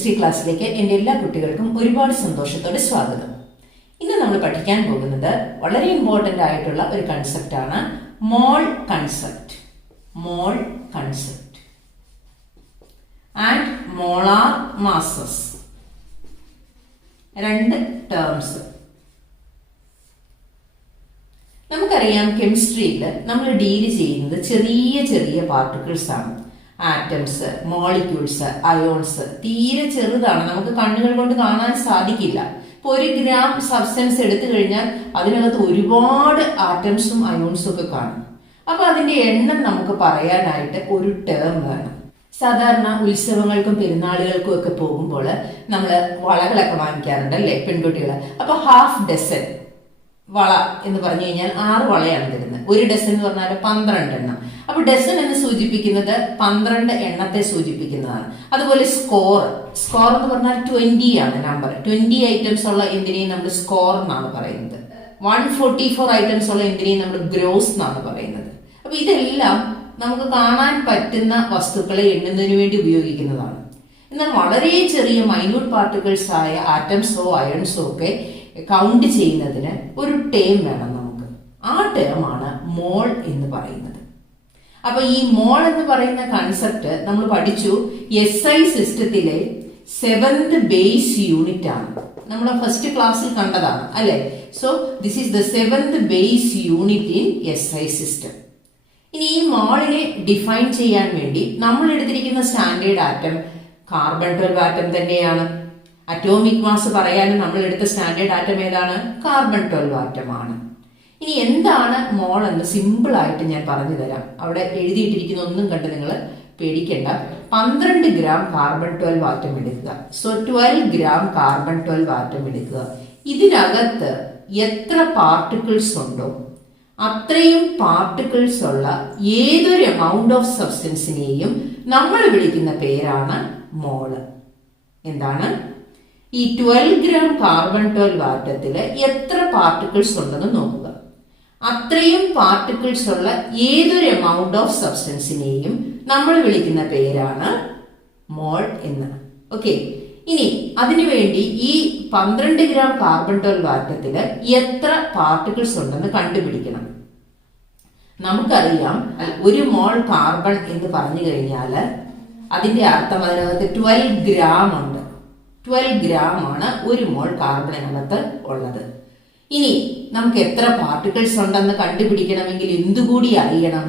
Chemistry ക്ലാസ്സിലേക്ക് എൻ്റെ എല്ലാ കുട്ടികൾക്കും ഒരുപാട് സന്തോഷത്തോടെ സ്വാഗതം. ഇന്ന് നമ്മൾ പഠിക്കാൻ പോകുന്നത് വളരെ ഇമ്പോർട്ടൻ്റ് ആയിട്ടുള്ള ഒരു കൺസെപ്റ്റാണ് mole concept. Mole concept and molar masses, രണ്ട് ടേംസ്. നമുക്കറിയാം കെമിസ്ട്രിയിൽ നമ്മൾ ഡീൽ ചെയ്യുന്നത് ചെറിയ ചെറിയ പാർട്ടിക്കിൾസ് ആണ്. ആറ്റംസ്, മോളിക്യൂൾസ്, അയോൺസ് തീരെ ചെറുതാണ്, നമുക്ക് കണ്ണുകൾ കൊണ്ട് കാണാൻ സാധിക്കില്ല. ഇപ്പൊ 1 ഗ്രാം സബ്സ്റ്റൻസ് എടുത്തു കഴിഞ്ഞാൽ അതിനകത്ത് ഒരുപാട് ആറ്റംസും അയോൺസും ഒക്കെ കാണും. അപ്പൊ അതിന്റെ എണ്ണം നമുക്ക് പറയാനായിട്ട് ഒരു ടേം വേണം. സാധാരണ ഉത്സവങ്ങൾക്കും പെരുന്നാളുകൾക്കും ഒക്കെ പോകുമ്പോൾ നമ്മൾ വളകളൊക്കെ വാങ്ങിക്കാറുണ്ട് അല്ലേ പെൺകുട്ടികൾ. അപ്പൊ ഹാഫ് ഡസൻ വള എന്ന് പറഞ്ഞു കഴിഞ്ഞാൽ 6 വളയാണ് തരുന്നത്. 1 ഡസൻ എന്ന് പറഞ്ഞാൽ 12 എണ്ണം. അപ്പൊ ഡസൻ എന്ന് സൂചിപ്പിക്കുന്നത് 12 എണ്ണത്തെ സൂചിപ്പിക്കുന്നതാണ്. അതുപോലെ സ്കോർ എന്ന് പറഞ്ഞാൽ 20 ആണ് നമ്പർ. 20 ഐറ്റംസ് ഉള്ള എന്തിനേയും നമ്മൾ സ്കോർ എന്നാണ് പറയുന്നത്. 144 ഐറ്റംസ് ഉള്ള എന്തിനേയും നമ്മൾ ഗ്രോസ് എന്നാണ് പറയുന്നത്. അപ്പൊ ഇതെല്ലാം നമുക്ക് കാണാൻ പറ്റുന്ന വസ്തുക്കളെ എണ്ണുന്നതിന് വേണ്ടി ഉപയോഗിക്കുന്നതാണ്. എന്നാൽ വളരെ ചെറിയ മൈന്യൂട്ട് പാർട്ടിക്കിൾസ് ആയ ആറ്റംസോ അയൺസോ ഒക്കെ കൗണ്ട് ചെയ്യുന്നതിന് ഒരു ടേം വേണം നമുക്ക്. ആ ടേം ആണ് മോൾ എന്ന് പറയുന്നത്. അപ്പൊ ഈ മോൾ എന്ന് പറയുന്ന കൺസെപ്റ്റ് നമ്മൾ പഠിച്ചു. SI സിസ്റ്റത്തിലെ 7th ബേസ് യൂണിറ്റ് ആണ്. നമ്മൾ ഫസ്റ്റ് ക്ലാസ്സിൽ കണ്ടതാണ് അല്ലെ. So this is the 7th base unit in SI system. ഇനി ഈ മോളിനെ ഡിഫൈൻ ചെയ്യാൻ വേണ്ടി നമ്മൾ എടുത്തിരിക്കുന്ന സ്റ്റാൻഡേർഡ് ആറ്റം കാർബൺ 12 ആറ്റം തന്നെയാണ്. അറ്റോമിക് മാസ് പറയാനും നമ്മൾ എടുത്ത സ്റ്റാൻഡേർഡ് ആറ്റം ഏതാണ്? കാർബൺ 12 ആറ്റമാണ്. ഇനി എന്താണ് മോൾ എന്ന് സിമ്പിൾ ആയിട്ട് ഞാൻ പറഞ്ഞു തരാം. അവിടെ എഴുതിയിട്ടിരിക്കുന്ന ഒന്നും കണ്ട് നിങ്ങൾ പേടിക്കേണ്ട. 12 ഗ്രാം കാർബൺ 12 ആറ്റം എടുക്കുക. സോ 12 ഗ്രാം കാർബൺ 12 ആറ്റം എടുക്കുക. ഇതിനകത്ത് എത്ര പാർട്ടിക്കിൾസ് ഉണ്ടോ അത്രയും പാർട്ടിക്കിൾസ് ഉള്ള ഏതൊരു എമൗണ്ട് ഓഫ് സബ്സ്റ്റൻസിനെയും നമ്മൾ വിളിക്കുന്ന പേരാണ് മോള്. എന്താണ്? ഈ 12 ഗ്രാം കാർബൺ 12 ആറ്റത്തില് എത്ര പാർട്ടിക്കിൾസ് ഉണ്ടെന്ന് നോക്കുക. അത്രയും പാർട്ടിക്കിൾസ് ഉള്ള ഏതൊരു എമൗണ്ട് ഓഫ് സബ്സ്റ്റൻസിനെയും നമ്മൾ വിളിക്കുന്ന പേരാണ് മോൾ എന്ന്. ഓക്കെ, ഇനി അതിനുവേണ്ടി ഈ 12 ഗ്രാം കാർബൺ 12 ആറ്റത്തില് എത്ര പാർട്ടിക്കിൾസ് ഉണ്ടെന്ന് കണ്ടുപിടിക്കണം. നമുക്കറിയാം 1 മോൾ കാർബൺ എന്ന് പറഞ്ഞു കഴിഞ്ഞാൽ അതിന്റെ അർത്ഥം അതിനകത്ത് 12 ഗ്രാം ഉണ്ട്. 12 ഗ്രാം ആണ് 1 മോൾ കാർബണിനകത്ത് ഉള്ളത്. ഇനി നമുക്ക് എത്ര പാർട്ടിക്കിൾസ് ഉണ്ടെന്ന് കണ്ടുപിടിക്കണമെങ്കിൽ എന്തുകൂടി അറിയണം?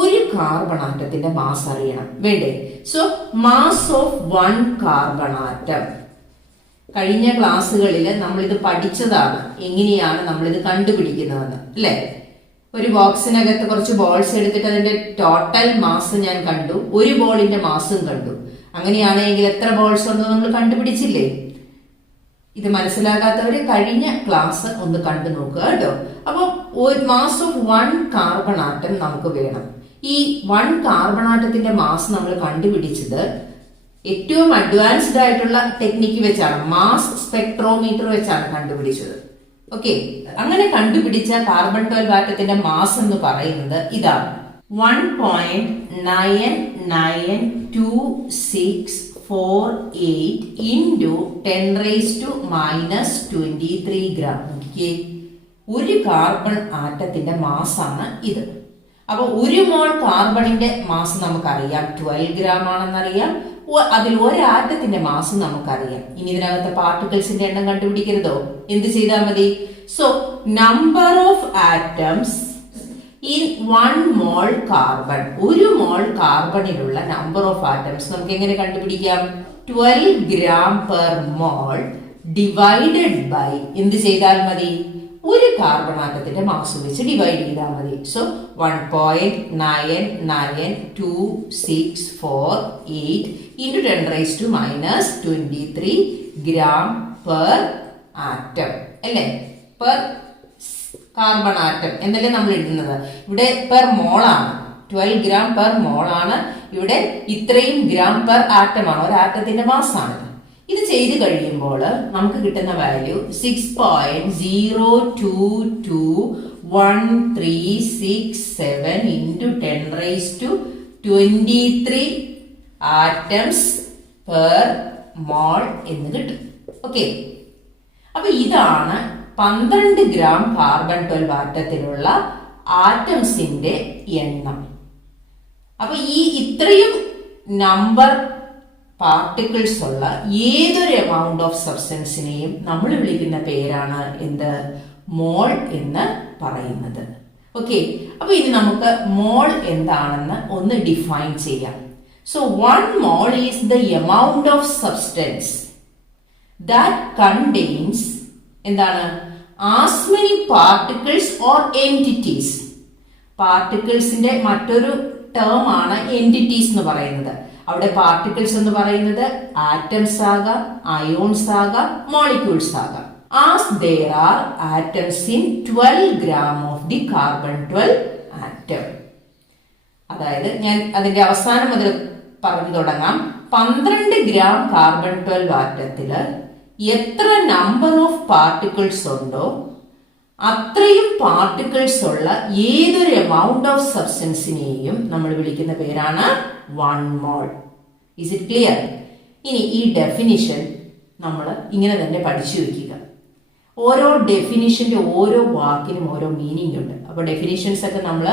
ഒരു കാർബൺ ആറ്റത്തിന്റെ മാസ് അറിയണം, വേണ്ടേ? So mass of 1 carbon atom. കഴിഞ്ഞ ക്ലാസ്സുകളിൽ നമ്മളിത് പഠിച്ചതാണ്, എങ്ങനെയാണ് നമ്മളിത് കണ്ടുപിടിക്കുന്നതെന്ന് അല്ലെ. ഒരു ബോക്സിനകത്ത് കുറച്ച് ബോൾസ് എടുത്തിട്ട് അതിന്റെ ടോട്ടൽ മാസ് ഞാൻ കണ്ടു, ഒരു ബോളിന്റെ മാസും കണ്ടു. അങ്ങനെയാണെങ്കിൽ എത്ര ബോൾസ് ഉണ്ടെന്ന് നമ്മൾ കണ്ടുപിടിച്ചില്ലേ? ഇത് മനസ്സിലാകാത്തവര് കഴിഞ്ഞ ക്ലാസ് ഒന്ന് കണ്ടു നോക്കുക കേട്ടോ. അപ്പൊ മാസ് ഓഫ് 1 കാർബൺ ആറ്റം നമുക്ക് വേണം. ഈ 1 കാർബൺ ആറ്റത്തിന്റെ മാസ് നമ്മൾ കണ്ടുപിടിച്ചത് ഏറ്റവും അഡ്വാൻസ്ഡ് ആയിട്ടുള്ള ടെക്നിക്ക് വെച്ചാണ്, മാസ് സ്പെക്ട്രോമീറ്റർ വെച്ചാണ് കണ്ടുപിടിച്ചത്. ഓക്കെ, അങ്ങനെ കണ്ടുപിടിച്ച കാർബൺ 12 ആറ്റത്തിന്റെ മാസ് എന്ന് പറയുന്നത് ഇതാണ്: 1.992648 into 10⁻⁻23 ഗ്രാം. ഒരു കാർബൺ ആറ്റത്തിന്റെ മാസാണ് ഇത്. അപ്പൊ 1 മോൾ കാർബണിന്റെ മാസ് നമുക്കറിയാം 12 ഗ്രാം ആണെന്നറിയാം. അതിൽ ഒരാറ്റത്തിന്റെ മാസ് നമുക്കറിയാം. ഇനി ഇതിനകത്ത് പാർട്ടിക്കിൾസിന്റെ എണ്ണം കണ്ടുപിടിക്കരുതോ? എന്ത് ചെയ്താൽ മതി? So number of atoms in 1 mole carbon, 1 mole കാർബണിലുള്ള നമ്പർ ഓഫ് ആറ്റംസ് നമുക്ക് എങ്ങനെ കണ്ടുപിടിക്കാം? 12 gram per mole divided by എന്ത് ചെയ്താൽ മതി? ഒരു കാർബൺ ആറ്റത്തിന്റെ മാസ് വെച്ച് ഡിവൈഡ് ചെയ്താൽ മതി. So 1.99264 into 10⁻⁻23 gram per atom അല്ലേ? പെർ കാർബൺ ആറ്റം എന്നല്ലേ നമ്മൾ എഴുതുന്നത്. ഇവിടെ പെർ മോളാണ്, 12 ഗ്രാം പെർ മോളാണ്. ഇവിടെ ഇത്രയും ഗ്രാം പെർ ആറ്റമാണ്, ഒരു ആറ്റത്തിന്റെ മാസാണ്. ഇത് ചെയ്ത് കഴിയുമ്പോൾ നമുക്ക് കിട്ടുന്ന വാല്യൂ 6.0221367 into 10⁻23 atoms per മോൾ എന്ന് കിട്ടും. ഓക്കെ, അപ്പൊ ഇതാണ് 12 ഗ്രാം കാർബൺ 12 ആറ്റത്തിലുള്ള ആറ്റംസിന്റെ എണ്ണം. അപ്പൊ ഈ ഇത്രയും നമ്പർ പാർട്ടിക്കിൾസ് ഉള്ള ഏതൊരു എമൗണ്ട് ഓഫ് സബ്സ്റ്റൻസിനെയും നമ്മൾ വിളിക്കുന്ന പേരാണ് എന്ത്? മോൾ എന്ന് പറയുന്നത്. ഓക്കെ, അപ്പൊ ഇനി നമുക്ക് മോൾ എന്താണെന്ന് ഒന്ന് ഡിഫൈൻ ചെയ്യാം. So 1 mole is the amount of substance that contains എന്താണ്? As many particles or entities. പാർട്ടിക്കിൾസിന്റെ മറ്റൊരു ടേം ആണ് എൻറ്റിറ്റീസ് എന്ന് പറയുന്നത്. അവിടെ പാർട്ടിക്കിൾസ് എന്ന് പറയുന്നത് ആറ്റംസ് ആകാം, അയോൺസ് ആകാം, മോളിക്യൂൾസ് ആകാം. As there are atoms in 12 gram of the carbon 12 atom. അതായത് ഞാൻ അതിന്റെ അവസാനം മുതൽ പറഞ്ഞു തുടങ്ങാം. 12 ഗ്രാം കാർബൺ 12 ആറ്റത്തില് എത്ര നമ്പർ ഓഫ് പാർട്ടിക്കിൾസ് ഉണ്ടോ അത്രയും പാർട്ടിക്കിൾസ് ഉള്ള ഏതൊരു എമൗണ്ട് ഓഫ് സബ്സ്റ്റൻസിനെയും നമ്മൾ വിളിക്കുന്ന പേരാണ് 1 മോൾ. Is it clear? ഇനി ഈ ഡെഫിനിഷൻ നമ്മൾ ഇങ്ങനെ തന്നെ പഠിച്ചു വെക്കുക. ഓരോ ഡെഫിനിഷന്റെ ഓരോ വാക്കിനും ഓരോ മീനിങ് ഉണ്ട്. അപ്പൊ ഡെഫിനിഷൻസ് ഒക്കെ നമ്മൾ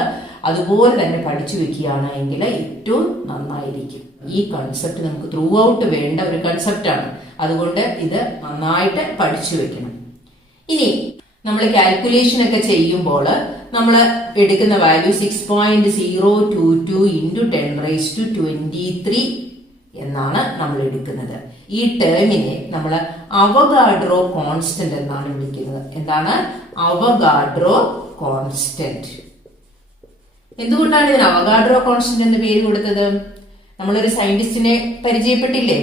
അതുപോലെ തന്നെ പഠിച്ചു വെക്കുകയാണ് എങ്കിൽ ഏറ്റവും നന്നായിരിക്കും. ഈ കൺസെപ്റ്റ് നമുക്ക് ത്രൂ ഔട്ട് വേണ്ട ഒരു കൺസെപ്റ്റാണ്. അതുകൊണ്ട് ഇത് നന്നായിട്ട് പഠിച്ചു വെക്കണം. ഇനി നമ്മൾ കാൽക്കുലേഷൻ ഒക്കെ ചെയ്യുമ്പോൾ നമ്മൾ എടുക്കുന്ന വാല്യൂ 6.022 ഇൻറ്റു 10⁻23 എന്നാണ് നമ്മൾ എടുക്കുന്നത്. ഈ ടേമിനെ നമ്മൾ അവഗാഡ്രോ കോൺസ്റ്റന്റ് എന്നാണ് വിളിക്കുന്നത്. എന്താണ്? Avogadro constant. എന്തുകൊണ്ടാണ് ഇതിന് അവഗാഡ്രോ കോൺസ്റ്റന്റ് എന്ന് പേര് കൊടുത്തത്? നമ്മളൊരു സയന്റിസ്റ്റിനെ പരിചയപ്പെട്ടില്ലേ?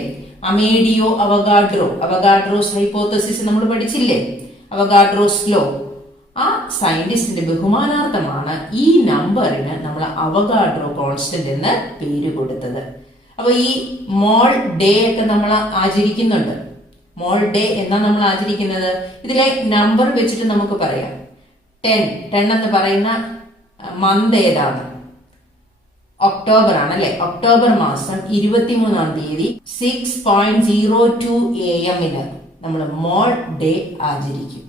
Amedeo Avogadro. അവഗാഡ്രോസ് ഹൈപ്പോത്തസിസ് നമ്മൾ പഠിച്ചില്ലേ? Avogadro's law. ആ സയന്റിസ്റ്റിന്റെ ബഹുമാനാർത്ഥമാണ് ഈ നമ്പറിന് നമ്മൾ അവഗാഡ്രോ കോൺസ്റ്റന്റ് എന്ന് പേര് കൊടുത്തത്. അപ്പൊ ഈ മോൾ ഡേ ഒക്കെ നമ്മൾ ആചരിക്കുന്നുണ്ട്. മോൾ ഡേ എന്നാ നമ്മൾ ആചരിക്കുന്നത്? ഇതിലെ നമ്പർ വെച്ചിട്ട് നമുക്ക് പറയാം. 10 എന്ന് പറയുന്ന മന്ത് ഏതാണ്? ഒക്ടോബർ ആണ് അല്ലെ? ഒക്ടോബർ മാസം 23-ാം തീയതി 6.02 AM നമ്മൾ മോൾ ഡേ ആചരിക്കും.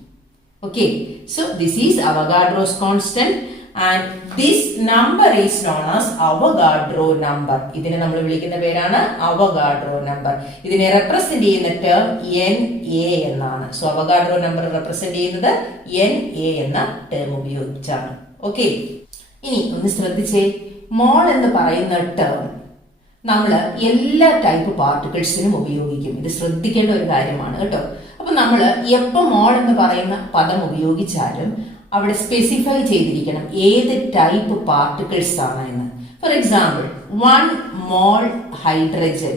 Okay, so this is Avogadro's constant and this number is known as Avogadro number. ഇതിനെ നമ്മൾ വിളിക്കുന്ന പേരാണ് അവഗാഡ്രോ നമ്പർ. ഇതിനെ റെപ്രസെന്റ് ചെയ്യുന്ന ടേം NA എന്നാണ്. സോ അവഗാഡ്രോ നമ്പർ റെപ്രസെന്റ് ചെയ്യുന്നത് NA എന്ന ടേം ഉപയോഗിച്ചാണ്. ഓക്കെ, ഇനി ഒന്ന് ശ്രദ്ധിച്ചേ. മോൾ എന്ന് പറയുന്ന ടേം നമ്മൾ എല്ലാ ടൈപ്പ് പാർട്ടിക്കിൾസിനും ഉപയോഗിക്കും. ഇത് ശ്രദ്ധിക്കേണ്ട ഒരു കാര്യമാണ് കേട്ടോ. അപ്പൊ നമ്മൾ എപ്പോ മോൾ എന്ന് പറയുന്ന പദം ഉപയോഗിച്ചാലും അവിടെ സ്പെസിഫൈ ചെയ്തിരിക്കണം ഏത് ടൈപ്പ് പാർട്ടിക്കിൾസ് ആണ് എന്ന്. For example 1 mole hydrogen,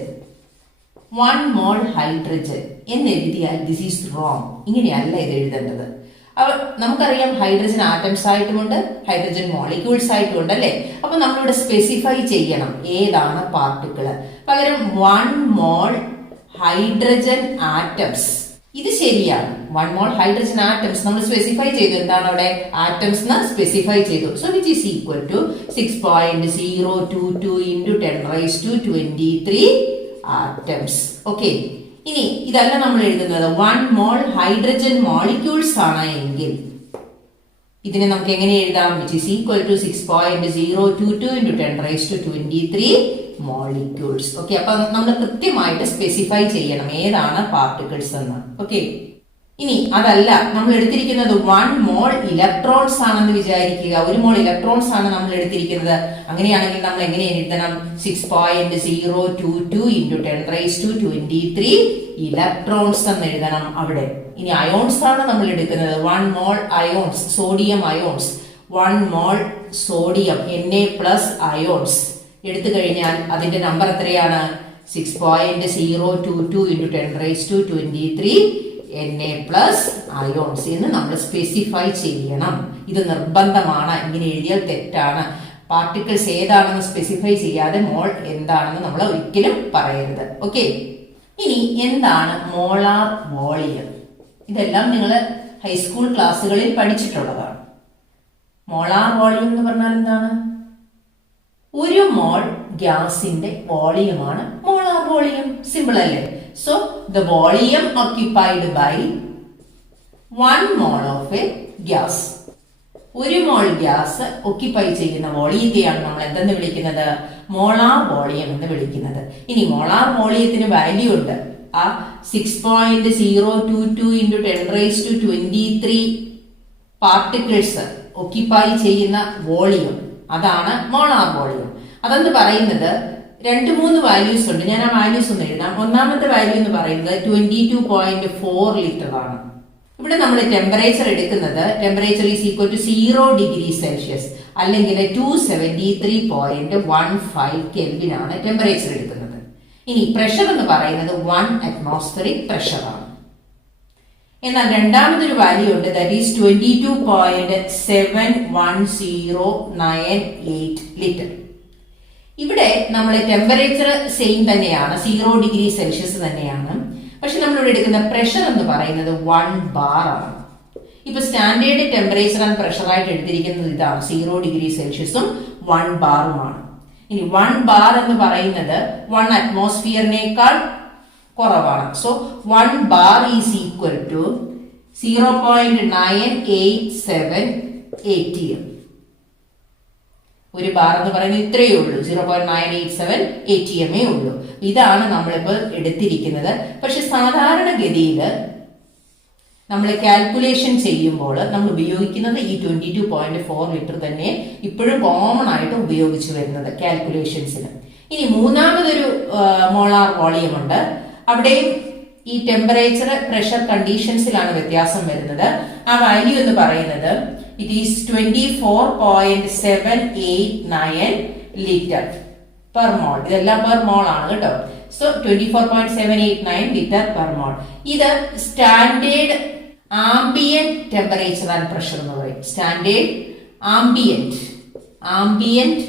1 mole hydrogen എന്ന് എഴുതിയാൽ ദിസ് ഈസ് റോങ്. ഇങ്ങനെയല്ല ഇത് എഴുതേണ്ടത്. നമുക്കറിയാം ഹൈഡ്രജൻ ആറ്റംസ് ആയിട്ടുമുണ്ട്, ഹൈഡ്രജൻ മോളിക്യൂൾസ് ആയിട്ടുമുണ്ട് അല്ലെ? അപ്പൊ നമ്മളിവിടെ സ്പെസിഫൈ ചെയ്യണം ഏതാണ് പാർട്ടിക്കിള്. പകരം 1 മോൾ ഹൈഡ്രജൻ ആറ്റംസ്, ഇത് ശരിയാണ്. 1 മോൾ ഹൈഡ്രജൻ ആറ്റംസ് നമ്മൾ സ്പെസിഫൈ ചെയ്തു. എന്താണ് അവിടെ? ആറ്റംസ് സ്പെസിഫൈ ചെയ്തു. So which is equal to 6.022 into 10⁻23 atoms. Okay, ഇനി ഇതല്ല നമ്മൾ എഴുതുന്നത് 1 മോൾ ഹൈഡ്രജൻ മോളിക്യൂൾസ് ആണ് എങ്കിൽ ഇതിനെ നമുക്ക് എങ്ങനെ എഴുതാം? Which is equal to 6.022 into 10⁻23 molecules. Okay, അപ്പൊ നമ്മൾ കൃത്യമായിട്ട് സ്പെസിഫൈ ചെയ്യണം ഏതാണ് പാർട്ടിക്കിൾസ് എന്ന്. ഓക്കെ, ഇനി അതല്ല നമ്മൾ എടുത്തിരിക്കുന്നത് 1 മോൾ ഇലക്ട്രോൺസ് ആണെന്ന് വിചാരിക്കുക. 1 മോൾ ഇലക്ട്രോൺസ് ആണ് നമ്മൾ എടുത്തിരിക്കുന്നത്. അങ്ങനെയാണെങ്കിൽ നമ്മൾ എങ്ങനെ എഴുതണം? 6.022 ഇൻറ്റു 10⁻23 ഇലക്ട്രോൺസ് എന്ന് എഴുതണം അവിടെ. ഇനി അയോൺസ് ആണ് നമ്മൾ എടുക്കുന്നത്. 1 മോൾ അയോൺസ്, സോഡിയം അയോൺസ്, 1 മോൾ സോഡിയം Na+ അയോൺസ് എടുത്തു കഴിഞ്ഞാൽ അതിന്റെ നമ്പർ എത്രയാണ്? 6.022 ഇൻറ്റു 10⁻23 Na+ അയോൺസ് എന്ന് നമ്മൾ സ്പെസിഫൈ ചെയ്യണം. ഇത് നിർബന്ധമാണ്. ഇങ്ങനെ എഴുതിയാൽ തെറ്റാണ്. പാർട്ടിക്കിൾസ് ഏതാണെന്ന് സ്പെസിഫൈ ചെയ്യാതെ മോൾ എന്താണെന്ന് നമ്മൾ ഒരിക്കലും പറയരുത്. ഓക്കെ, ഇനി എന്താണ് മോളാർ വോളിയം? ഇതെല്ലാം നിങ്ങൾ ഹൈസ്കൂൾ ക്ലാസ്സുകളിൽ പഠിച്ചിട്ടുള്ളതാണ്. മോളാർ വോളിയം എന്ന് പറഞ്ഞാൽ എന്താണ്? 1 മോൾ ഗ്യാസിന്റെ വോളിയമാണ് മോളാർ വോളിയം. സിമ്പിൾ അല്ലേ? So the volume occupied by 1 mole of a gas. 1 mole gas occupy ചെയ്യുന്ന വോളിയത്തെയാണ് നമ്മൾ എന്തെന്ന് വിളിക്കുന്നത്? മോളാർ വോളിയം എന്ന് വിളിക്കുന്നത്. ഇനി മോളാർ വോളിയത്തിന് വാല്യൂ ഉണ്ട്. ആ 6.022 into 10⁻23 പാർട്ടിക്കിൾസ് ഒക്യുപൈ ചെയ്യുന്ന വോളിയം, അതാണ് മോളാർ വോളിയം. അതെന്ന് പറയുന്നത് 2-3 വാല്യൂസ് ഉണ്ട്. ഞാൻ ആ വാല്യൂസ് ഒന്ന് എഴുതാം. ഒന്നാമത്തെ വാല്യൂ എന്ന് പറയുന്നത് 22.4 ലിറ്റർ ആണ്. ഇവിടെ നമ്മൾ ടെമ്പറേച്ചർ എടുക്കുന്നത് temperature is equal to 0 degree Celsius അല്ലെങ്കിൽ 273.15 കെൽവിൻ ആണ് ടെമ്പറേച്ചർ എടുക്കുന്നത്. ഇനി പ്രഷർ എന്ന് പറയുന്നത് 1 അറ്റ്മോസ്ഫിയറിക് പ്രഷർ ആണ്. എന്നാൽ രണ്ടാമതൊരു വാല്യൂ ഉണ്ട്, ദാറ്റ് ഈസ് 22.71098 ലിറ്റർ. ഇവിടെ നമ്മൾ ടെമ്പറേച്ചർ സെയിം തന്നെയാണ്, 0 ഡിഗ്രി സെൽഷ്യസ് തന്നെയാണ്. പക്ഷെ നമ്മളിവിടെ എടുക്കുന്ന പ്രഷർ എന്ന് പറയുന്നത് 1 ബാർ ആണ്. ഇപ്പൊ സ്റ്റാൻഡേർഡ് ടെമ്പറേച്ചർ ആൻഡ് പ്രഷർ ആയിട്ട് എടുത്തിരിക്കുന്നത് ഇതാണ്, 0 ഡിഗ്രി സെൽഷ്യസും 1 ബാറുമാണ്. ഇനി 1 ബാർ എന്ന് പറയുന്നത് 1 അറ്റ്മോസ്ഫിയറിനേക്കാൾ കുറവാണ്. So 1 bar is equal to 0.987 ATM. ഒരു ബാർ എന്ന് പറയുന്നത് ഇത്രയേ ഉള്ളൂ, 0.987 ATM ഉള്ളൂ. ഇതാണ് നമ്മളിപ്പോൾ എടുത്തിരിക്കുന്നത്. പക്ഷെ സാധാരണഗതിയിൽ നമ്മൾ കാൽക്കുലേഷൻ ചെയ്യുമ്പോൾ നമ്മൾ ഉപയോഗിക്കുന്നത് ഈ 22.4 ലിറ്റർ തന്നെ ഇപ്പോഴും കോമൺ ആയിട്ട് ഉപയോഗിച്ചു വരുന്നത് കാൽക്കുലേഷൻസിന്. ഇനി മൂന്നാമതൊരു മോളാർ വോളിയം ഉണ്ട്. അവിടെയും ഈ ടെമ്പറേച്ചർ പ്രഷർ കണ്ടീഷൻസിലാണ് വ്യത്യാസം വരുന്നത്. ആ വാല്യൂ എന്ന് പറയുന്നത് it is 24.789 litre per mole. ഇതെല്ലാം പെർ മോൾ ആണ് കേട്ടോ. So 24.789 litre per mole. ഇത് standard ambient temperature and pressure എന്ന് പറയും. Standard ambient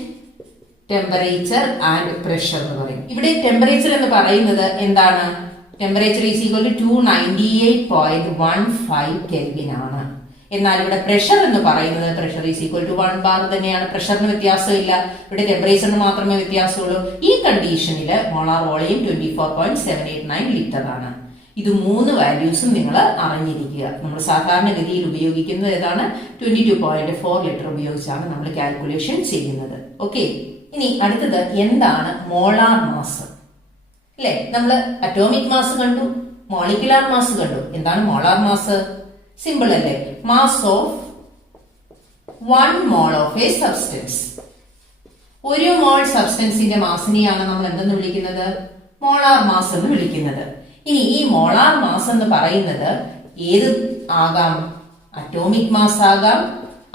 temperature and pressure എന്ന് പറയും. ഇവിടെ ടെമ്പറേച്ചർ എന്ന് പറയുന്നത് എന്താണ്? Temperature is equal to 298.15 kelvin ആണ്. എന്നാൽ ഇവിടെ പ്രഷർ എന്ന് പറയുന്നത് pressure is equal to 1 bar തന്നെയാണ്. പ്രഷറിന് വ്യത്യാസമില്ല, ഇവിടെ ടെമ്പറേച്ചറിന് മാത്രമേ വ്യത്യാസമുള്ളൂ. ഈ കണ്ടീഷനിൽ മോളാർ വോളിയം 24.789 ലിറ്റർ ആണ്. ഇത് 3 വാല്യൂസും നിങ്ങൾ അറിഞ്ഞിരിക്കുക. നമ്മൾ സാധാരണഗതിയിൽ ഉപയോഗിക്കുന്നത് ഏതാണ്? 22.4 ലിറ്റർ ഉപയോഗിച്ചാണ് നമ്മൾ കാൽക്കുലേഷൻ ചെയ്യുന്നത്. ഓക്കെ, ഇനി അടുത്തത് എന്താണ് മോളാർ മാസ്? അല്ലെ, നമ്മൾ അറ്റോമിക് മാസ് കണ്ടു, മോളിക്കുലാർ മാസ് കണ്ടു. എന്താണ് മോളാർ മാസ്? സിമ്പിൾ അല്ലേ? Mass of 1 mole of a substance. 1 mole സബ്സ്റ്റൻസിന്റെ മാസിനെയാണ് നമ്മൾ എന്തെന്ന് വിളിക്കുന്നത്? മോളാർ മാസ് എന്ന് വിളിക്കുന്നത്. ഇനി ഈ മോളാർ മാസ് എന്ന് പറയുന്നത് ഏത് ആകാം? അറ്റോമിക് മാസ് ആകാം,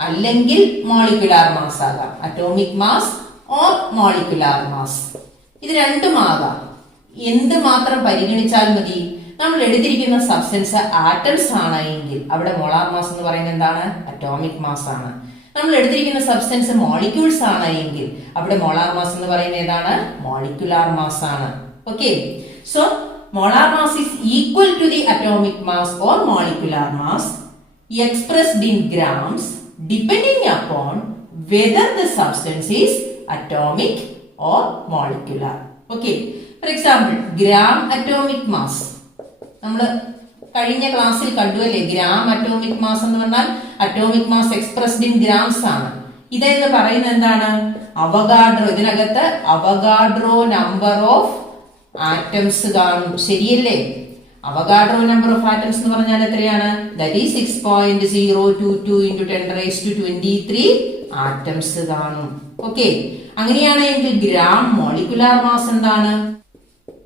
അല്ലെങ്കിൽ മോളിക്കുലാർ മാസ് ആകാം. Atomic mass or molecular mass, ഇത് രണ്ടും ആകാം. എന്ത് മാത്രം പരിഗണിച്ചാൽ മതി? നമ്മൾ എടുത്തിരിക്കുന്ന സബ്സ്റ്റൻസ് ആറ്റംസ് ആണ് എങ്കിൽ അവിടെ മോളാർ മാസ് എന്ന് പറയുന്നത് എന്താണ്? അറ്റോമിക് മാസ് ആണ്. നമ്മൾ എടുത്തിരിക്കുന്ന സബ്സ്റ്റൻസ് മോളിക്യൂൾസ് ആണ് എങ്കിൽ അവിടെ മോളാർ മാസ് എന്ന് പറയുന്നത് ഏതാണ്? മോളിക്കുലാർ മാസ് ആണ്. Okay, so molar mass is equal to the atomic mass or molecular mass expressed in grams depending upon whether the substance is atomic or molecular. Okay, for example, gram atomic mass നമ്മൾ കഴിഞ്ഞ ക്ലാസ്സിൽ കണ്ടുവല്ലേ? Gram atomic mass എന്ന് പറഞ്ഞാൽ atomic mass expressed in grams ആണ്. ഇതെന്ന് പറയുന്നത് എന്താണ്? Avogadro, ഇതിനകത്ത് അവഗാഡ്രോ നമ്പർ ഓഫ് ആറ്റംസ് കാണും. ശരിയല്ലേ? അവഗാഡ്രോ നമ്പർ ഓഫ് ആറ്റംസ് എന്ന് പറഞ്ഞാൽ എത്രയാണ്? ദാറ്റ് ഈസ് 6.022 into 10⁻23 ആറ്റംസ് കാണും. ഓക്കെ, അങ്ങനെയാണെങ്കിൽ ഗ്രാം മോളിക്കുലാർ മാസ് എന്താണ്?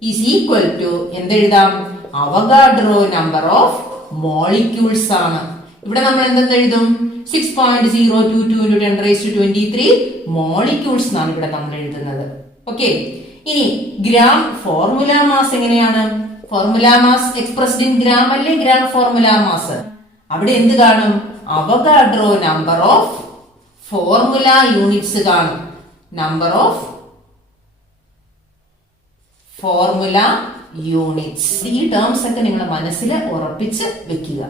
ഈസ് ഈക്വൽ ടു എന്തെഴുതാം? അവഗാഡ്രോ നമ്പർ ഓഫ് മോളിക്യൂൾസ് ആണ്. ഇവിടെ നമ്മൾ എന്തെന്ന് എഴുതും? 6.022 into 10⁻23 മോളിക്യൂൾസ് എന്നാണ് ഇവിടെ നമ്മൾ എഴുതുന്നത്. ഓക്കെ, ഇനി ഗ്രാം ഫോർമുല മാസ് എങ്ങനെയാണ്? Formula mass expressed in gram അല്ലേ ഗ്രാം ഫോർമുല മാസ്? അവിടെ എന്ത് കാണും? Avogadro number of formula units കാണും. Number of formula units. ഈ ടേംസ് ഒക്കെ നിങ്ങൾ മനസ്സിൽ ഉറപ്പിച്ച് വെക്കുക.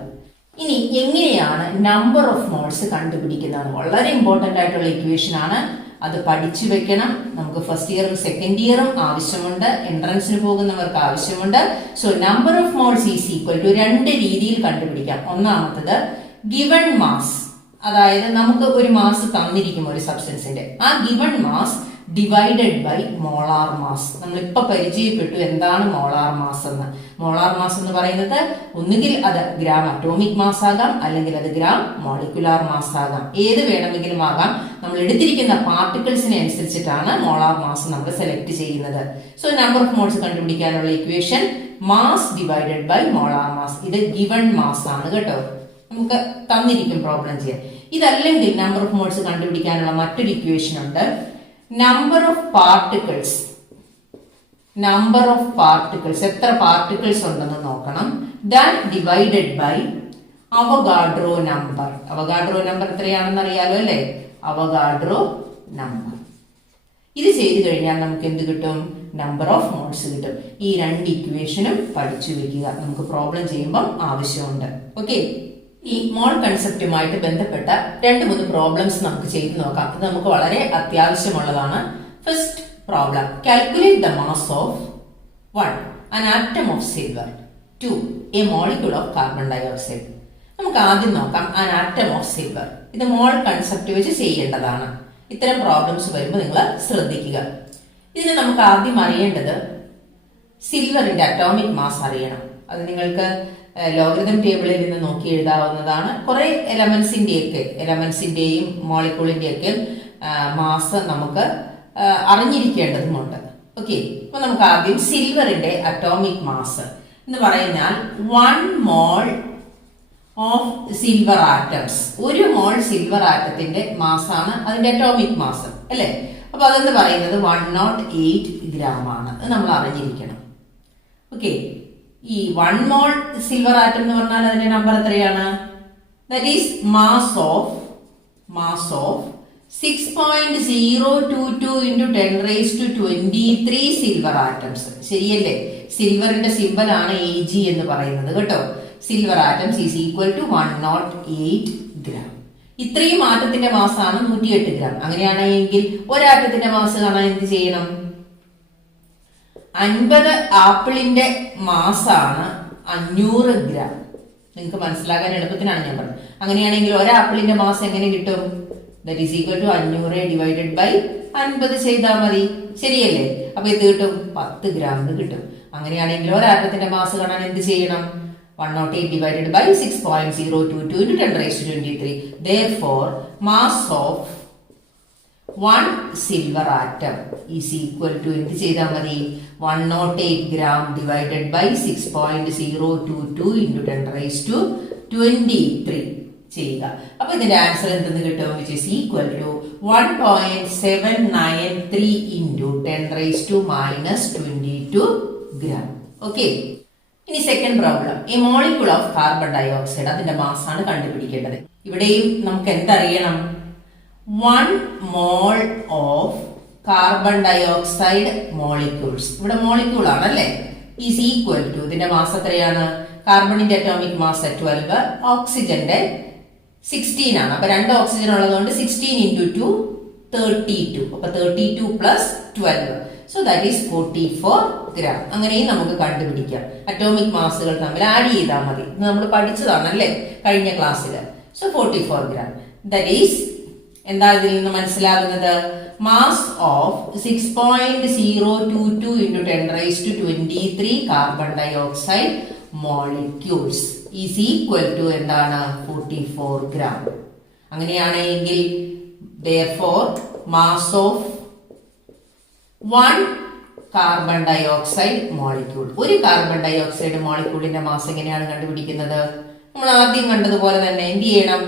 ഇനി എങ്ങനെയാണ് നമ്പർ ഓഫ് മോൾസ് കണ്ടുപിടിക്കുന്നത്? വളരെ ഇമ്പോർട്ടന്റ് ആയിട്ടുള്ള ഇക്വേഷൻ ആണ്. അത് പഠിച്ചു വെക്കണം. നമുക്ക് ഫസ്റ്റ് ഇയറും സെക്കൻഡ് ഇയറും ആവശ്യമുണ്ട്, എൻട്രൻസിന് പോകുന്നവർക്ക് ആവശ്യമുണ്ട്. So number of moles is equal to രണ്ട് രീതിയിൽ കണ്ടുപിടിക്കാം. ഒന്നാമത്തത് ഗിവൺ മാസ്, അതായത് നമുക്ക് ഒരു മാസ് തന്നിരിക്കും ഒരു സബ്സ്റ്റൻസിന്റെ, ആ given mass divided by molar mass. നമ്മളിപ്പോ പരിചയപ്പെട്ടു എന്താണ് മോളാർ മാസ് എന്ന്. മോളാർ മാസ് എന്ന് പറയുന്നത് ഒന്നുകിൽ അത് ഗ്രാം അറ്റോമിക് മാസ് ആകാം, അല്ലെങ്കിൽ അത് ഗ്രാം മോളിക്കുലാർ മാസ് ആകാം. ഏത് വേണമെങ്കിലും ആകാം. നമ്മൾ എടുത്തിരിക്കുന്ന പാർട്ടിക്കിൾസിനെ അനുസരിച്ചിട്ടാണ് മോളാർ മാസ് നമ്മൾ സെലക്ട് ചെയ്യുന്നത്. സോ നമ്പർ ഓഫ് മോൾസ് കണ്ടുപിടിക്കാനുള്ള equation mass divided by molar mass. ഇത് ഗിവൺ മാസ് ആണ് കേട്ടോ, നമുക്ക് തന്നിരിക്കും പ്രോബ്ലം ചെയ്യാൻ. ഇതല്ലെങ്കിൽ നമ്പർ ഓഫ് മോൾസ് കണ്ടുപിടിക്കാനുള്ള മറ്റൊരു ഇക്വേഷൻ ഉണ്ട്. Number of particles, number of particles, എത്ര പാർട്ടിക്കിൾസ് ഉണ്ടെന്ന് നോക്കണം. That divided by Avogadro number. Avogadro number എത്രയാണെന്ന് അറിയാലോ അല്ലെ, അവഗാഡ്രോ നമ്പർ. ഇത് ചെയ്തു കഴിഞ്ഞാൽ നമുക്ക് എന്ത് കിട്ടും? നമ്പർ ഓഫ് മോൾസ് കിട്ടും. ഈ രണ്ട് ഇക്വേഷനും പഠിച്ചു വെക്കുക, നമുക്ക് പ്രോബ്ലം ചെയ്യുമ്പോൾ ആവശ്യമുണ്ട്. ഓക്കെ, ഈ മോൾ കൺസെപ്റ്റുമായിട്ട് ബന്ധപ്പെട്ട 2-3 പ്രോബ്ലംസ് നമുക്ക് ചെയ്തു നോക്കാം. ഇത് നമുക്ക് വളരെ അത്യാവശ്യമുള്ളതാണ്. First problem, calculate the mass of 1 an atom of silver, 2 a molecule of carbon dioxide. നമുക്ക് ആദ്യം നോക്കാം an atom of silver. ഇത് മോൾ കൺസെപ്റ്റ് വെച്ച് ചെയ്യേണ്ടതാണ്. ഇത്തരം പ്രോബ്ലംസ് വരുമ്പോൾ നിങ്ങൾ ശ്രദ്ധിക്കുക. ഇതിന് നമുക്ക് ആദ്യം അറിയേണ്ടത് സിൽവറിന്റെ അറ്റോമിക് മാസ് അറിയണം. അത് നിങ്ങൾക്ക് ലോഗരിതം ടേബിളിൽ നിന്ന് നോക്കി എഴുതാവുന്നതാണ്. കുറെ എലമെന്റ്സിന്റെയും മോളിക്യൂളിന്റെയൊക്കെ മാസ് നമുക്ക് അറിഞ്ഞിരിക്കേണ്ടതുമുണ്ട്. ഓക്കെ, അപ്പൊ നമുക്ക് ആദ്യം സിൽവറിന്റെ അറ്റോമിക് മാസ് എന്ന് പറഞ്ഞാൽ 1 mole of silver atoms. 1 mole silver ആറ്റത്തിന്റെ മാസാണ് അതിന്റെ അറ്റോമിക് മാസ് അല്ലെ. അപ്പൊ അതെന്ന് പറയുന്നത് 108 ഗ്രാം ആണ്. അത് നമ്മൾ അറിഞ്ഞിരിക്കണം. ഓക്കെ, ഈ 1 മോൾ സിൽവർ ആറ്റം എന്ന് പറഞ്ഞാൽ അതിന്റെ നമ്പർ എത്രയാണ്? That is mass of 6.022 into 10⁻23 silver atoms. ശരിയല്ലേ? സിൽവറിന്റെ സിമ്പൽ ആണ് Ag എന്ന് പറയുന്നത് കേട്ടോ. Silver atoms is equal to 108 gram. ഇത്രയും ആറ്റത്തിന്റെ മാസാണ് 108 ഗ്രാം. അങ്ങനെയാണെങ്കിൽ ഒരാറ്റത്തിന്റെ മാസ് കാണാൻ എന്ത് ചെയ്യണം? 50 ആപ്പിളിന്റെ മാസാണ് 500 ഗ്രാം. നിങ്ങൾക്ക് മനസ്സിലാക്കാൻ എളുപ്പത്തിനാണ് ഞാൻ പറഞ്ഞത്. അങ്ങനെയാണെങ്കിൽ ഒരാപ്പിളിന്റെ മാസ് എങ്ങനെ കിട്ടും? That is equal to 500 divided by 50 ചെയ്താൽ മതി. ശരിയല്ലേ? അപ്പൊ ഇത് കിട്ടും 10 ഗ്രാം കിട്ടും. അങ്ങനെയാണെങ്കിൽ ഒരാറ്റത്തിന്റെ മാസ് കാണാൻ എന്ത് ചെയ്യണം? 108 divided by 6.022 into 10⁻23. Therefore, mass of 1 silver atom is equal to എന്ത് ചെയ്താൽ മതി? 108 gram divided by 6.022 into 10⁻23 ചെയ്യുക. അപ്പൊ ഇതിന്റെ ആൻസർ എന്തെന്ന് കിട്ടും? which is equal to 1.793 into 10⁻22 gram. Okay, ഇനി second problem, A molecule of carbon dioxide. അതിന്റെ മാസ് ആണ് കണ്ടുപിടിക്കേണ്ടത്. ഇവിടെയും നമുക്ക് എന്തറിയണം? 1 mole of carbon dioxide molecules. ഇവിടെ മോളിക്യൂൾ ആണല്ലേ, ഈസ് ഈക്വൽ ടു, ഇതിന്റെ മാസ് എത്രയാണ്? കാർബണിന്റെ അറ്റോമിക് മാസ് 12, ഓക്സിജന്റെ 16 ആണ്. അപ്പൊ 2 ഓക്സിജൻ ഉള്ളതുകൊണ്ട് 16 into 2 32. അപ്പൊ 32 plus 12. So that is 44 gram. അങ്ങനെയും നമുക്ക് കണ്ടുപിടിക്കാം. അറ്റോമിക് മാസുകൾ തമ്മിൽ ആഡ് ചെയ്താൽ മതി. നമ്മൾ പഠിച്ചതാണല്ലേ കഴിഞ്ഞ ക്ലാസ്സിൽ. So 44 gram. ദാറ്റ് ഈസ് എന്താ ഇതിൽ നിന്ന് മനസ്സിലാകുന്നത്? Mass of 6.022 into 10⁻23 carbon dioxide molecules is equal to എന്താണ്? 44 gram. അങ്ങനെയാണെങ്കിൽ therefore mass of 1 carbon dioxide molecule, ഒരു കാർബൺ ഡയോക്സൈഡ് മോളിക്യൂളിന്റെ മാസ് എങ്ങനെയാണ് കണ്ടുപിടിക്കുന്നത്? നമ്മൾ ആദ്യം കണ്ടതുപോലെ തന്നെ എന്ത് ചെയ്യണം?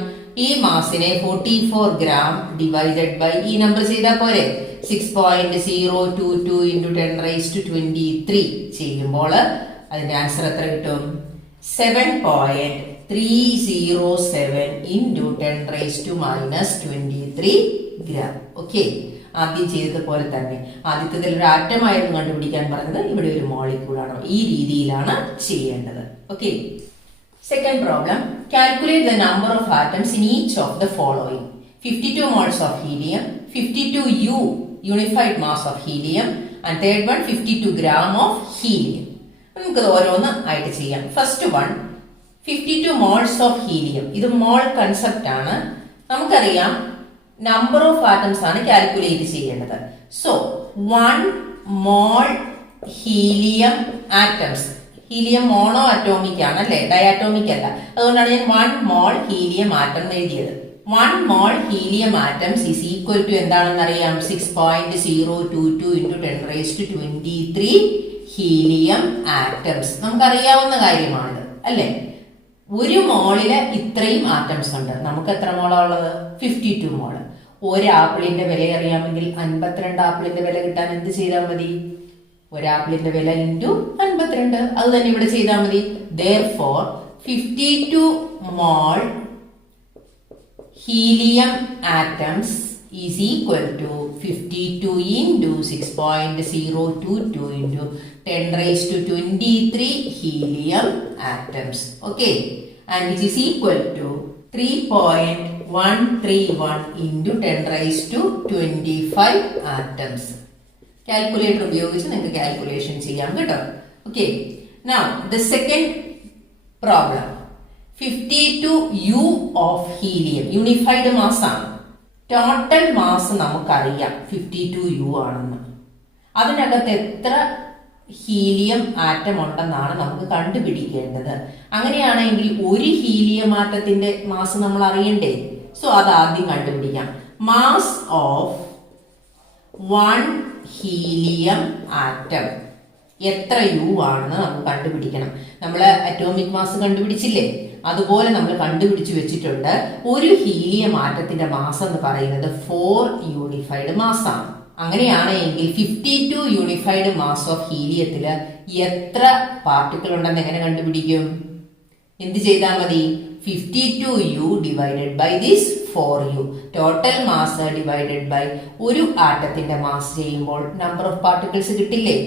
ഈ മാസിനെ 44 ഗ്രാം ഡിവൈഡഡ് ബൈ ഈ നമ്പർ ചെയ്താൽ പോരെ? 6.022 into 10⁻23 ചെയ്യുമ്പോൾ അതിന്റെ ആൻസർ എത്ര കിട്ടും? 7.307 into 10⁻23 ഗ്രാം. ഓക്കെ, ആദ്യം ചെയ്തതുപോലെ തന്നെ ആദ്യത്തിൽ ഒരു ആറ്റമായിരുന്നു കണ്ടുപിടിക്കാൻ പറഞ്ഞത്, ഇവിടെ ഒരു മോളിക്യൂൾ ആണ്. ഈ രീതിയിലാണ് ചെയ്യേണ്ടത്. Okay, second problem, calculate the number of atoms in each of the following. 52 moles of helium, 52 U unified mass of helium, and third one 52 gram of helium. നമുക്ക് ഓരോന്ന് ആയിട്ട് ചെയ്യാം. First one 52 moles of helium. ഇത് mole concept ആണ്. നമുക്കറിയാം number of atoms ആണ് calculate ചെയ്യേണ്ടത്. So 1 mole helium atoms. Helium monoatomic ആണ് അല്ലെ, ഡയാറ്റോമിക് അല്ല. അതുകൊണ്ടാണ് ഞാൻ 1 മോൾ ഹീലിയം ആറ്റം എഴുതിയത്. 1 mole helium atoms is equal to എന്താണെന്ന് അറിയാം, 6.022 into 10⁻23 ഹീലിയം ആറ്റംസ്. നമുക്കറിയാവുന്ന കാര്യമാണ് അല്ലെ. ഒരു മോളില് ഇത്രയും ആറ്റംസ് ഉണ്ട്. നമുക്ക് എത്ര മോളാ ഉള്ളത്? 52 മോള്. ഒരു ആപ്പിളിന്റെ വില അറിയാമെങ്കിൽ 52 ആപ്പിളിന്റെ വില കിട്ടാൻ എന്ത് ചെയ്താൽ മതി? ഒരു ആപ്പിളിന്റെ വില ഇൻറ്റു 52. അത് തന്നെ ഇവിടെ ചെയ്താൽ മതി. Therefore 52 mole helium atoms is equal to 52 into 6.022 into 10⁻23 helium atoms. Okay, and which is equal to 3.131 into 10⁻25 atoms. Calculator ഉപയോഗിച്ച് നിങ്ങൾക്ക് കാൽക്കുലേഷൻ ചെയ്യാം കേട്ടോ. Okay, now the second problem 52 U of helium. Unified mass ആണ്. Total mass നമുക്കറിയാം 52 U ആണെന്ന്. അതിനകത്ത് എത്ര helium atom ഉണ്ടെന്നാണ് നമുക്ക് കണ്ടുപിടിക്കേണ്ടത്. അങ്ങനെയാണെങ്കിൽ ഒരു ഹീലിയം ആറ്റത്തിന്റെ മാസ് നമ്മൾ അറിയണ്ടേ? സോ അത് ആദ്യം കണ്ടുപിടിക്കാം. മാസ് ഓഫ് 1 ഹീലിയം ആറ്റം എത്ര യു ആണെന്ന് നമുക്ക് കണ്ടുപിടിക്കണം. നമ്മൾ അറ്റോമിക് മാസ് കണ്ടുപിടിച്ചില്ലേ, അതുപോലെ നമ്മൾ കണ്ടുപിടിച്ചു വെച്ചിട്ടുണ്ട്. ഒരു ഹീലിയം ആറ്റത്തിന്റെ മാസ് എന്ന് പറയുന്നത് 4 യൂണിഫൈഡ് മാസ് ആണ്. അങ്ങനെയാണെങ്കിൽ 52 യൂണിഫൈഡ് മാസ് ഓഫ് ഹീലിയത്തില് എത്ര പാർട്ടിക്കിൾ ഉണ്ടെന്ന് എങ്ങനെ കണ്ടുപിടിക്കും? എന്ത് ചെയ്താൽ മതി? 52U divided by this 4U. Total mass divided by ഒരു ആറ്റത്തിന്റെ മാസ് ചെയ്യുമ്പോൾ നമ്പർ ഓഫ് പാർട്ടിക്കിൾസ് കിട്ടില്ലേ?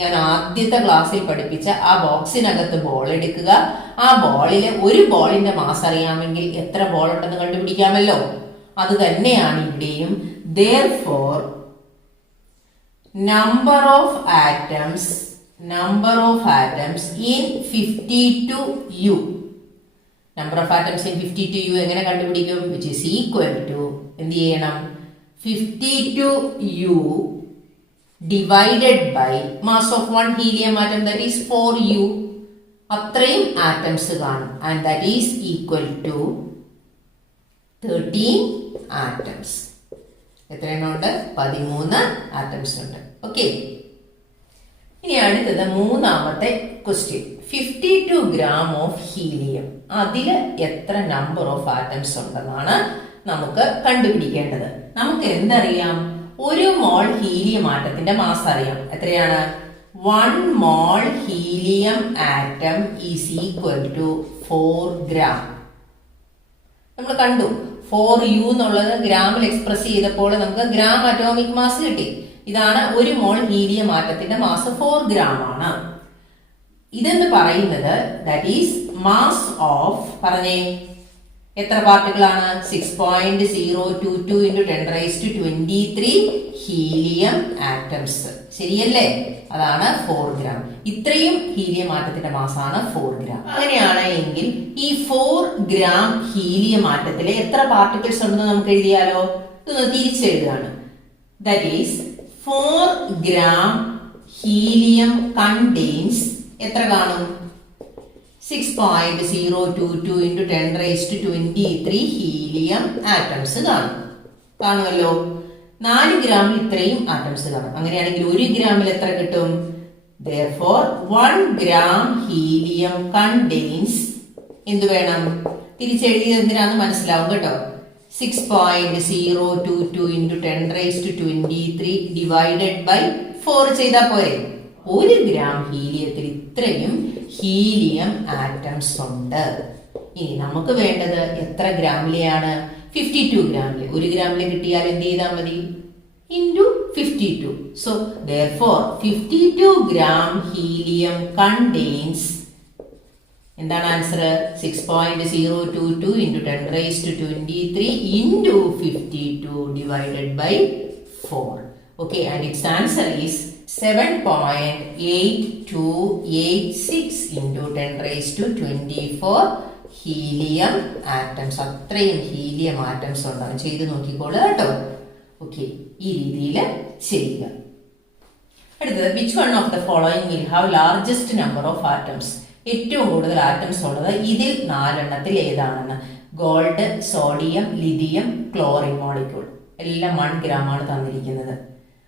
ഞാൻ ആദ്യത്തെ ക്ലാസ്സിൽ പഠിപ്പിച്ച ആ ബോക്സിനകത്ത് ബോൾ എടുക്കുക. ആ ബോളിലെ ഒരു ബോളിന്റെ മാസ് അറിയാമെങ്കിൽ എത്ര ബോൾ ഉണ്ടെന്ന് കണ്ടുപിടിക്കാമല്ലോ. അത് തന്നെയാണ് ഇവിടെയും. Therefore number of atoms in 52U. Number of atoms in 52U എങ്ങനെ കണ്ടുപിടിക്കും? Which is equal to എന്ത് ചെയ്യണം? 52U divided by mass of 1 helium atom, that is 4U. അത്രയും ആറ്റംസ് കാണും. And that is equal to 13 atoms. എത്രയെണ്ണം ഉണ്ട്? 13 atoms ഉണ്ട്. Okay, ഇനി അടുത്തത് മൂന്നാമത്തെ ക്വസ്റ്റ്യൻ. 52 gram of helium. അതില് എത്ര നമ്പർ ഓഫ് ആറ്റംസ് ഉണ്ടെന്നാണ് നമുക്ക് കണ്ടുപിടിക്കേണ്ടത്. നമുക്ക് എന്തറിയാം? ഒരു മോൾ ഹീലിയം ആറ്റത്തിന്റെ മാസ് അറിയാം. എത്രയാണ്? 1 mole helium atom is equal to 4 gram. നമ്മൾ കണ്ടു 4U എന്നുള്ളത് ഗ്രാമിൽ എക്സ്പ്രസ് ചെയ്തപ്പോൾ നമുക്ക് ഗ്രാം അറ്റോമിക് മാസ് കിട്ടി. ഇതാണ് ഒരു മോൾ ഹീലിയം ആറ്റത്തിന്റെ മാസ് 4 gram ആണ്. ഇതെന്ന് പറയുന്നത് ദാറ്റ് ഈസ് മാസ് ഓഫ്, പറഞ്ഞേ എത്ര പാർട്ടിക്കിൾ ആണ്? 6.022 into 10⁻23 ഹീലിയം ആറ്റംസ്. ശരിയല്ലേ? അതാണ് 4 gram. ഇത്രയും ഹീലിയം ആറ്റത്തിന്റെ മാസാണ് 4 gram. അങ്ങനെയാണ് എങ്കിൽ ഈ 4 gram ഹീലിയം ആറ്റത്തിലെ എത്ര പാർട്ടിക്കിൾസ് ഉണ്ടെന്ന് നമുക്ക് എഴുതിയാലോ? ഇതൊന്ന് തിരിച്ചെഴുതാണ്. That is 4 gram helium contains എത്ര കാണും? 6.022 into 10⁻23 ഹീലിയം ആറ്റംസ് കാണുമല്ലോ. 4 ഗ്രാമിൽ ഇത്രയും ആറ്റംസ് കാണും. അങ്ങനെയാണെങ്കിൽ 1 ഗ്രാമിൽ എത്ര കിട്ടും? Therefore 1 gram ഹീലിയം കണ്ടെയ്ൻസ് എന്ത് വേണം? തിരിച്ചെഴുതിയത് എന്തിനാന്ന് മനസ്സിലാവും കേട്ടോ. 6.022 into 10⁻23 ഡിവൈഡഡ് ബൈ 4 ചെയ്താൽ പോരെ? 1 ഗ്രാം ഹീലിയത്തിൽ ഇത്രയും ഹീലിയം ആറ്റംസ് ഉണ്ട്. ഇനി നമുക്ക് വേണ്ടത് എത്ര ഗ്രാമിലെയാണ്? 52 ഗ്രാമിലെ. 1 ഗ്രാമിലെ കിട്ടിയാൽ എന്ത് ചെയ്താൽ മതി? Into 52. So therefore 52 gram helium contains എന്താണ് answer? 6.022 into 10 raised to 23 into 52 divided by 4. Okay, and its answer is 7.8286 into 10 raised to 24 helium atoms. അത്രയും ഹീലിയം ആറ്റംസ് ഉണ്ടാകും. ചെയ്ത് നോക്കിക്കോളൂ കേട്ടോ. ഓക്കെ, ഈ രീതിയിൽ ചെയ്യുക. അടുത്തത്, which one of the following will have largest number of atoms? ഏറ്റവും കൂടുതൽ ആറ്റംസ് ഉള്ളത് ഇതിൽ 4 ഏതാണെന്ന്? Gold, sodium, lithium, chlorine molecule. എല്ലാം 1 gram ആണ് തന്നിരിക്കുന്നത്.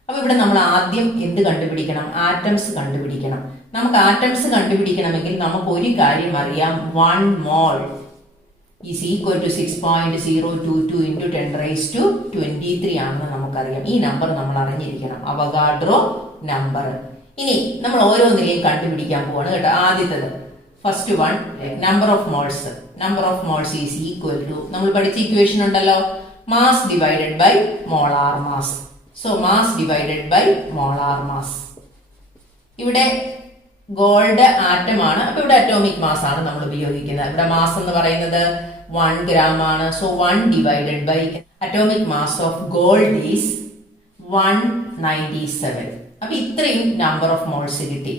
അപ്പൊ ഇവിടെ നമ്മൾ ആദ്യം എന്ത് കണ്ടുപിടിക്കണം? ആറ്റംസ് കണ്ടുപിടിക്കണം. നമുക്ക് ആറ്റംസ് കണ്ടുപിടിക്കണമെങ്കിൽ നമുക്ക് ഒരു കാര്യം അറിയാം. 1 mol is equal to 6.022 into 10 raised to 23 ആണെന്ന് നമുക്കറിയാം. ഈ നമ്പർ നമ്മൾ അറിഞ്ഞിരിക്കണം, അവഗാഡ്രോ നമ്പർ. ഇനി നമ്മൾ ഓരോന്നിനെയും കണ്ടുപിടിക്കാൻ പോവാണ് കേട്ടോ. ആദ്യത്തത്, first one, number of moles. Number of moles is equal to, നമ്മൾ പഠിച്ച ഇക്വേഷൻ ഉണ്ടല്ലോ, mass divided by molar mass. So mass divided by molar mass. ഇവിടെ ഗോൾഡ് ആറ്റം ആണ്, അപ്പൊ ഇവിടെ അറ്റോമിക് മാസ് ആണ് നമ്മൾ ഉപയോഗിക്കുന്നത്. ഇവിടെ മാസ് എന്ന് പറയുന്നത് 1 gram ആണ്. So 1 divided by atomic mass of gold is 197. അപ്പൊ ഇത്രയും നമ്പർ ഓഫ് മോൾസ് കിട്ടി.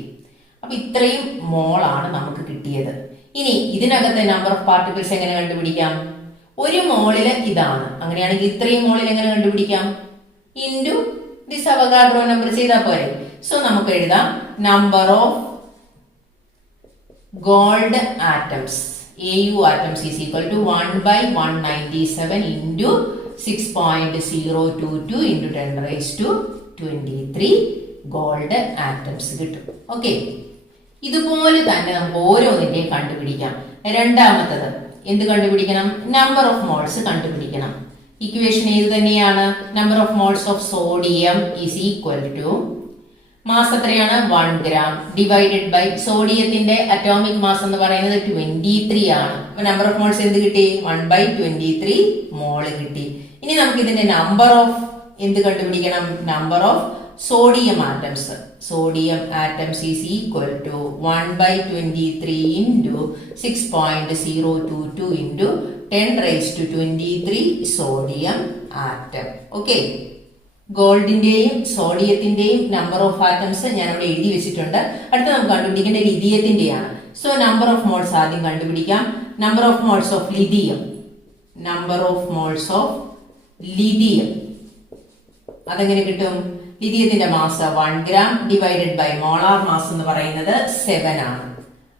അപ്പൊ ഇത്രയും മോൾ ആണ് നമുക്ക് കിട്ടിയത്. ഇനി ഇതിനകത്തെ നമ്പർ ഓഫ് പാർട്ടിക്കിൾസ് എങ്ങനെ കണ്ടുപിടിക്കാം? ഒരു മോളില് ഇതാണ്, അങ്ങനെയാണെങ്കിൽ ഇത്രയും മോളിൽ എങ്ങനെ കണ്ടുപിടിക്കാം? ഇൻറ്റു ദിസ് അവഗാഡ്രോ നമ്പർ ചെയ്താൽ പോരെ. സോ നമുക്ക് എഴുതാം, number of gold atoms, AU atoms is equal to 1 by 197 into 6.022 into 10 raised to 23 gold atoms കിട്ടും. ഓക്കെ, ഇതുപോലെ തന്നെ നമുക്ക് ഓരോന്നിന്റെയും കണ്ടുപിടിക്കാം. രണ്ടാമത്തത് എന്ത് കണ്ടുപിടിക്കണം? നമ്പർ ഓഫ് മോൾസ് കണ്ടുപിടിക്കണം. ഇക്വേഷൻ ഏത് തന്നെയാണ്? Number of moles of sodium is equal to, mass എത്രയാണ്? 1 gram ഡിവൈഡഡ് ബൈ സോഡിയത്തിന്റെ അറ്റോമിക് മാസ് എന്ന് പറയുന്നത് 23 ആണ്. അപ്പൊ നമ്പർ ഓഫ് മോൾസ് എന്ത് കിട്ടി? 1/23 മോള് കിട്ടി. ഇനി നമുക്ക് ഇതിന്റെ നമ്പർ ഓഫ് എന്ത് കണ്ടുപിടിക്കണം? Number of sodium atoms. Sodium atoms is equal to 1/23 into 6.022 into 10 raised to 23 sodium atom. Okay, ഗോൾഡിന്റെയും സോഡിയത്തിന്റെയും നമ്പർ ഓഫ് ആറ്റംസ് ഞാൻ അവിടെ എഴുതി വെച്ചിട്ടുണ്ട്. അടുത്ത നമുക്ക് കണ്ടുപിടിക്കേണ്ട ലിഥിയത്തിന്റെയാണ്. സോ നമ്പർ ഓഫ് മോൾസ് ആദ്യം കണ്ടുപിടിക്കാം. Number of moles of lithium, number of moles of lithium അതെങ്ങനെ കിട്ടും? ലിഥിയത്തിന്റെ mass 1 gram divided by molar mass എന്ന് പറയുന്നത് 7 ആണ്.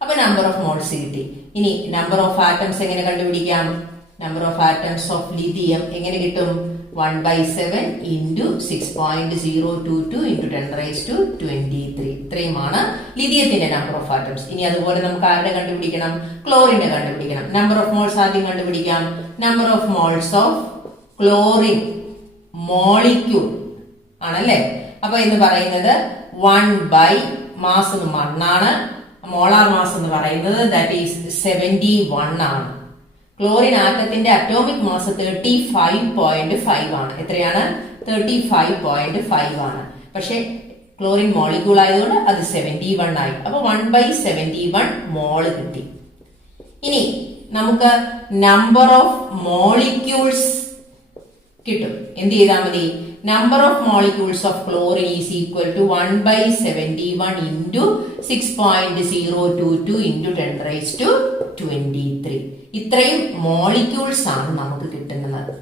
അപ്പൊ നമ്പർ ഓഫ് മോൾസ് കിട്ടി. ഇനി നമ്പർ ഓഫ് ആറ്റംസ് എങ്ങനെ കണ്ടുപിടിക്കാം? Number of atoms of lithium എങ്ങനെ കിട്ടും? 1/7 into 6.022 into 10 raised to 23. ഇത്രയുമാണ് ലിഥിയത്തിന്റെ നമ്പർ ഓഫ് ആറ്റംസ്. ഇനി അതുപോലെ നമുക്ക് ആരുടെ കണ്ടുപിടിക്കണം? ക്ലോറിന്റെ കണ്ടുപിടിക്കണം. നമ്പർ ഓഫ് മോൾസ് ആദ്യം കണ്ടുപിടിക്കാം. Number of moles of chlorine molecule ആണല്ലേ. അപ്പൊ എന്ന് പറയുന്നത് 1 മാസ് 1 ആണ്. മോളാർ മാസ് എന്ന് പറയുന്നത് ദാറ്റ് ഈസ് 71 ആണ്. ക്ലോറിൻ ആറ്റത്തിന്റെ അറ്റോമിക് മാസ് 35.5 ആണ്. എത്രയാണ്? 35.5 ആണ്. പക്ഷെ ക്ലോറിൻ മോളിക്യൂൾ ആയതുകൊണ്ട് അത് 71 ആയി. അപ്പൊ 1/71 മോള് കിട്ടി. ഇനി നമുക്ക് നമ്പർ ഓഫ് മോളിക്യൂൾസ് കിട്ടും. എന്ത് ചെയ്താൽ മതി? Number of molecules of chlorine is equal to 1/71 into 6.022 into 10 raised to 23. ഇത്രയും മോളിക്യൂൾസ് ആണ് നമുക്ക് കിട്ടുന്നത്.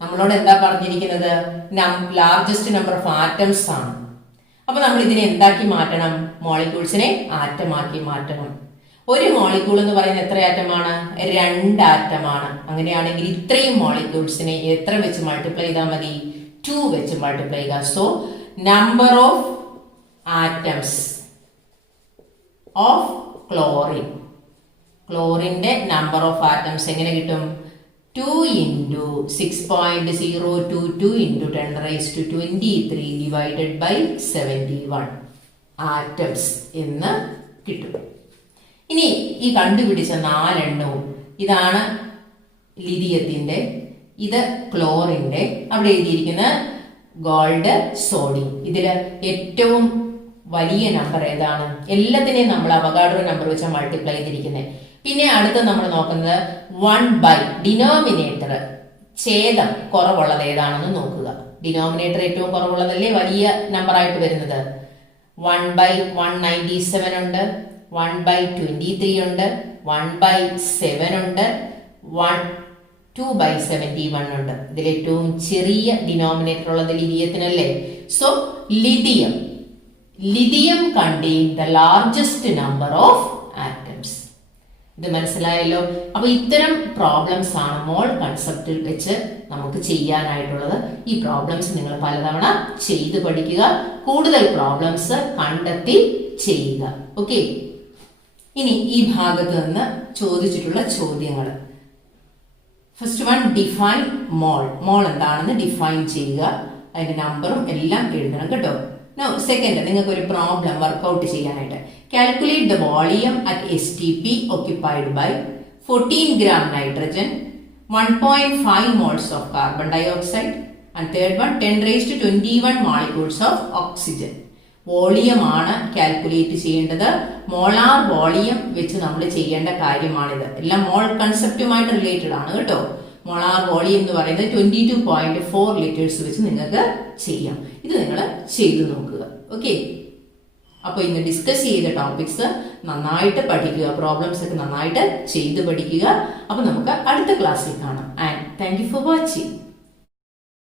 നമ്മളോട് എന്താ പറഞ്ഞിരിക്കുന്നത്? ലാർജസ്റ്റ് നമ്പർ ഓഫ് ആറ്റംസ് ആണ്. അപ്പൊ നമ്മൾ ഇതിനെ എന്താക്കി മാറ്റണം? മോളിക്യൂൾസിനെ ആറ്റമാക്കി മാറ്റണം. ഒരു മോളിക്യൂൾ എന്ന് പറയുന്നത് എത്ര ആറ്റമാണ്? 2 ആറ്റമാണ്. അങ്ങനെയാണെങ്കിൽ ഇത്രയും മോളിക്യൂൾസിനെ എത്ര വെച്ച് മൾട്ടിപ്ലൈ ചെയ്താൽ മതി? 2 വെച്ച് മൾട്ടിപ്ലൈ ചെയ്യുക. So number of atoms of chlorine, ക്ലോറിന്റെ നമ്പർ ഓഫ് ആറ്റംസ് എങ്ങനെ കിട്ടും? 2 into 6.022 into 10 raised to 23 divided by 71 atoms എന്ന് കിട്ടും. ഇനി ഈ കണ്ടുപിടിച്ച 4 എണ്ണവും, ഇതാണ് ലിഥിയത്തിന്റെ, ഇത് ക്ലോറിന്റെ, അവിടെ എഴുതിയിരിക്കുന്ന ഗോൾഡ്, സോഡിയം. ഇതില് ഏറ്റവും വലിയ നമ്പർ ഏതാണ്? എല്ലാത്തിനെയും നമ്മൾ അവഗാഡ്രോ നമ്പർ വെച്ച് മൾട്ടിപ്ലൈ ചെയ്തിരിക്കുന്നത്. പിന്നെ അടുത്ത് നമ്മൾ നോക്കുന്നത് 1/, ഡിനോമിനേറ്റർ ഛേദം കുറവുള്ളത് ഏതാണെന്ന് നോക്കുക. ഡിനോമിനേറ്റർ ഏറ്റവും കുറവുള്ളതല്ലേ വലിയ നമ്പർ ആയിട്ട് വരുന്നത്. 1/197 ഉണ്ട്, 1/23 ഉണ്ട്, 1/7 ഉണ്ട്, 2/71 ഉണ്ട്. ഇതിൽ ഏറ്റവും ചെറിയ ഡിനോമിനേറ്റർ ഉള്ളത് ലിഥിയത്തിനല്ലേ. So lithium contain the largest number of atoms. ഇത് മനസ്സിലായല്ലോ. അപ്പൊ ഇത്തരം പ്രോബ്ലംസ് ആണ് മോൾ കൺസെപ്റ്റിൽ വെച്ച് നമുക്ക് ചെയ്യാനായിട്ടുള്ളത്. ഈ പ്രോബ്ലംസ് നിങ്ങൾ പലതവണ ചെയ്ത് പഠിക്കുക, കൂടുതൽ പ്രോബ്ലംസ് കണ്ടെത്തി ചെയ്യുക. ഓക്കെ, ഇനി ഈ ഭാഗത്ത് നിന്ന് ചോദിച്ചിട്ടുള്ള ചോദ്യങ്ങൾ. ഫസ്റ്റ് വൺ, ഡിഫൈൻ മോൾ. മോൾ എന്താണെന്ന് ഡിഫൈൻ ചെയ്യുക, അതിന്റെ നമ്പറും എല്ലാം എഴുതണം കേട്ടോ. സെക്കൻഡ്, നിങ്ങൾക്ക് ഒരു പ്രോബ്ലം വർക്ക്ഔട്ട് ചെയ്യാനായിട്ട്. Calculate the volume at STP occupied by 14 gram nitrogen, 1.5 moles of carbon dioxide, and third one, 10⁻21 molecules of oxygen. Volume ആണ് കാൽക്കുലേറ്റ് ചെയ്യേണ്ടത്. മോളാർ വോളിയം വെച്ച് നമ്മൾ ചെയ്യേണ്ട കാര്യമാണിത്. എല്ലാം മോൾ കൺസെപ്റ്റുമായിട്ട് റിലേറ്റഡ് ആണ് കേട്ടോ. മോളാർ വോളിയം എന്ന് പറയുന്നത് 22.4 ലിറ്റേഴ്സ് വെച്ച് നിങ്ങൾക്ക് ചെയ്യാം. ഇത് നിങ്ങൾ ചെയ്തു നോക്കുക. ഓക്കെ, അപ്പൊ ഇന്ന് ഡിസ്കസ് ചെയ്ത ടോപ്പിക്സ് നന്നായിട്ട് പഠിക്കുക, പ്രോബ്ലംസ് ഒക്കെ നന്നായിട്ട് ചെയ്ത് പഠിക്കുക. അപ്പൊ നമുക്ക് അടുത്ത ക്ലാസ്സിൽ കാണാം. And thank you for watching.